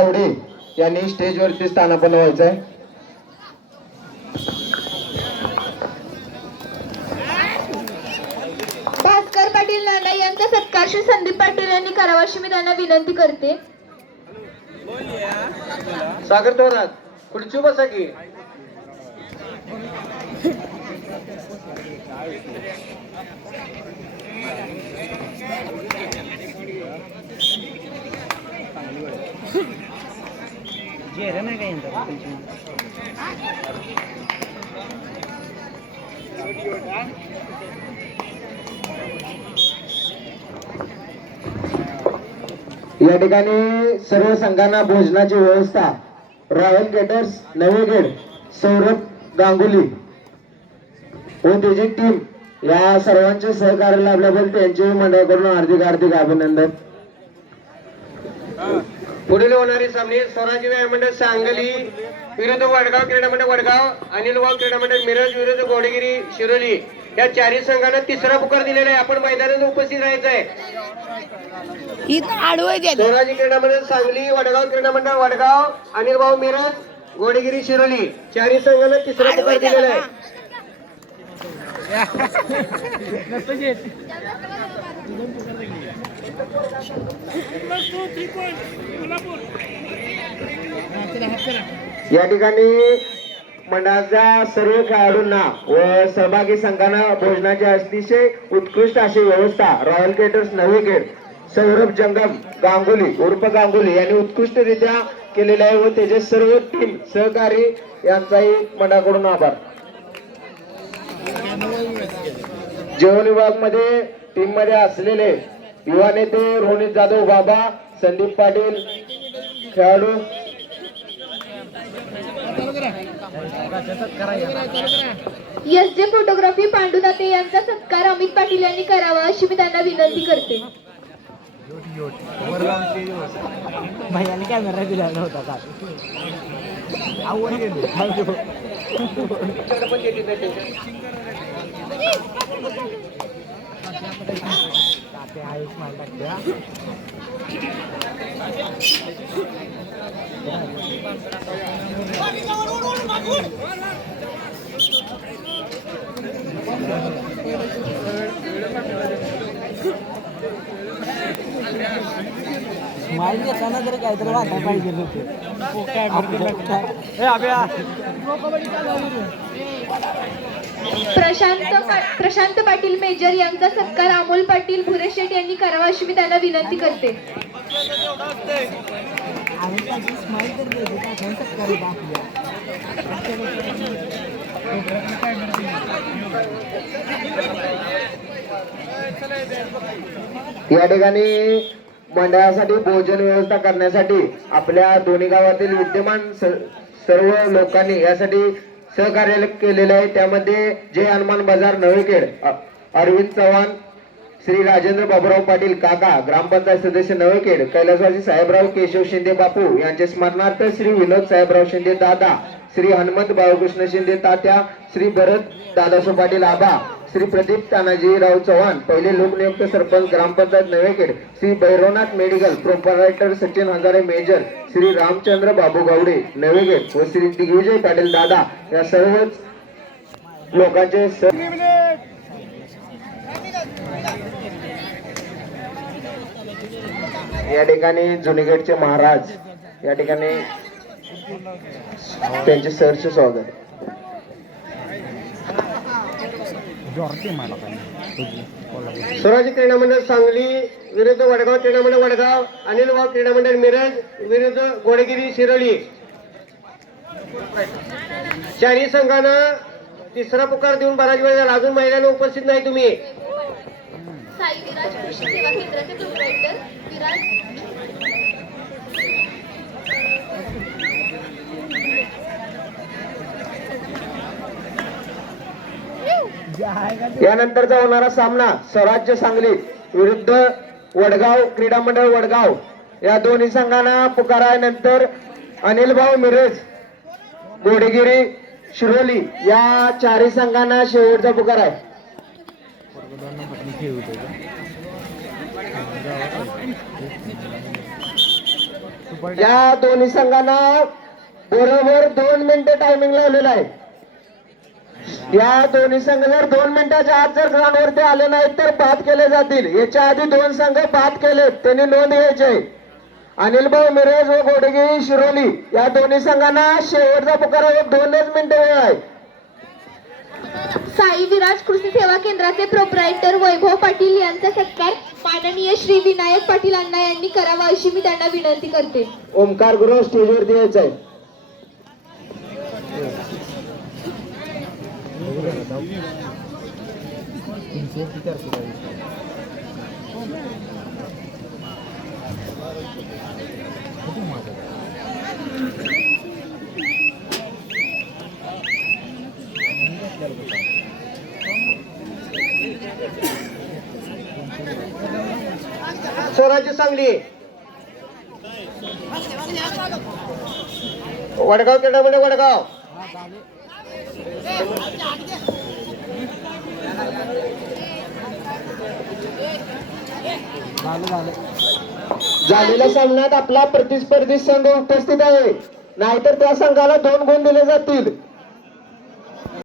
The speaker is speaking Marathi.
आवडे यांनी स्टेजवरती स्थानापन्न व्हायचं आहे. भास्कर पाटील नाना यांचा सत्कार श्री संदीप पाटील यांनी करावा अशी मी त्यांना विनंती करते. सागर थोरात खुर्ची बसा की. या ठिकाणी सर्व संघांना भोजनाची व्यवस्था रॉयल गेटर्स नवे गेट सौरभ गांगुली व त्याची टीम या सर्वांचे सहकार्य लाभल्याबद्दल त्यांचे मंडळाकडून हार्दिक अभिनंदन. पुढील होणारे सामने स्वराज्य व्यायाम मंडळ सांगली विरुद्ध वडगाव क्रीडा मंडळ वडगाव, अनिल वाघ क्रीडा मंडळ मिरज विरुद्ध गोडेगिरी शिरोली या चारही संघांना तिसरा पुकार दिलेला आहे. आपण मैदानात उपस्थित राहायचं आहे. स्वराज्य क्रीडा मंडळ सांगली, वडगाव क्रीडा मंडळ वडगाव, अनिल भाऊ मिरज, गोडेगिरी शिरोली चारही संघांना तिसरा पुकार दिलेला आहे. या ठिकाणी मंडळाच्या सर्व खेळाडूंना व सहभागी संघांना भोजनाची अतिशय उत्कृष्ट अशी व्यवस्था रॉयल गेटर्स नवे गेट सौरभ जंगम गांगुली उर्फ गांगुली यांनी उत्कृष्टरित्या केलेले आहे व त्याचे सर्व टीम सहकारी यांचाही मंडळाकडून आभार. जेवण विभाग मध्ये टीम मध्ये असलेले युवा नेते रोहित जाधव बाबा, संदीप पाटील खेळाडू एस जे फोटोग्राफी पांडुदाते यांचा सत्कार अमित पाटील यांनी करावा अशी मी त्यांना विनंती करते. भैयाने कॅमेरा दिला नव्हता का स्माइल देताना जर काहीतरी वाटायला पाहिजे प्रशांत पाटील मेजर यांचा सत्कार अमोल पाटील भुरेशेट यांनी करावा अशी मी त्यांना विनंती करते. स्माइल तर या ठिकाणी मंडळासाठी भोजन व्यवस्था करण्यासाठी आपल्या दोन्ही गावातील विद्यमान सर्व लोकांनी यासाठी सहकार्य केलेले आहे. त्यामध्ये जय हनुमान बाजार नवेखेड अरविंद चव्हाण, श्री राजेंद्र बाबूराव पाटील काका ग्रामपंचायत सदस्य नवेखेड, कैलासवासी साहेबराव केशव शिंदे बापू यांचे स्मरणार्थ श्री विनोद साहेबराव शिंदे दादा, श्री हनुमंत बाळकृष्ण शिंदे तात्या, श्री भरत दादासो पाटील आबा, श्री प्रदीप तानाजीराव चव्हाण पहिले लोकनियुक्त sarpanch gram panchayat Navekhed, Shri Bhairavnath medical proprietor Sachin Hazare major, Shri Ramchandra Babu Gawade Navekhed व श्री दिग्विजय पाटील दादा या सर्वच लोकांचे या ठिकाणी जुनीगडचे महाराज या ठिकाणी त्यांचे सरचे स्वागत. स्वराज्य क्रीडा मंडळ सांगली विरुद्ध वडगाव क्रीडा मंडळ वडगाव, अनिल वाघ क्रीडा मंडळ मिरज विरुद्ध गोडेगिरी शिरोली चारही संघांना तिसरा पुकार देऊन बराच वेळ झाला. अजून महिलांना उपस्थित नाही तुम्ही. साई विराज कृषी सेवा केंद्राचे प्रोप्रायटर विराज यानंतरचा होणारा सामना स्वराज्य सांगली विरुद्ध वडगाव क्रीडा मंडळ वडगाव या दोन्ही संघांना पुकारानंतर अनिल भाऊ मिरज गोडेगिरी शिरोली या चारही संघांना शेवटचा पुकार आहे. या दोन्ही संघांना बरोबर 2 मिनिटं टायमिंग लावलेलं आहे. या दोन्ही संघ जर 2 मिनिटाच्या आत जर ग्राउंडवरती आले नाहीत तर बाद केले जातील. याच्या आधी 2 संघ बाद केले, त्यांनी नोंद घ्यायची आहे. अनिल भाऊ मिरज व गोडगिरी शिरोली या दोन्ही संघांना शेवटचा पुकारावर 2च मिनिटं वेळ आहे. साई विराज कृषी सेवा केंद्राचे प्रोप्रायटर वैभव पाटील यांचा सत्कार माननीय श्री विनायक पाटील अण्णा यांनी करावा अशी मी त्यांना विनंती करते. ओमकार गुरु स्टेजवरती यायचं आहे. स्वराज्य सांगली वडगाव क्रीडा मंडळ वडगाव. झालेल्या सामन्यात आपला प्रतिस्पर्धी संघ उपस्थित आहे, नाहीतर त्या संघाला 2 गुण दिले जातील.